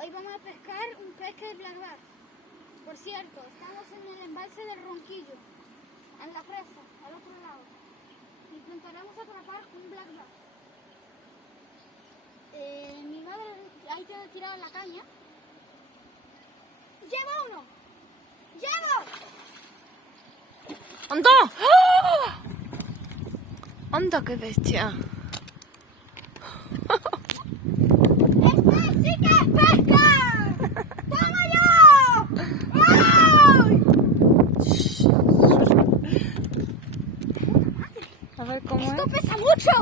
Hoy vamos a pescar un pesca de blackback. Por cierto, estamos en el embalse del Ronquillo, en la presa, al otro lado. Intentaremos atrapar un blackback. Mi madre ahí tiene tirado la caña. ¡Lleva uno! ¡Llevo! ¡Anda! ¡Ah! ¡Anda, qué bestia! ¡Este sí que es pesca! ¡Toma yo! ¡Ay! A ver cómo ¡Esto es. pesa mucho!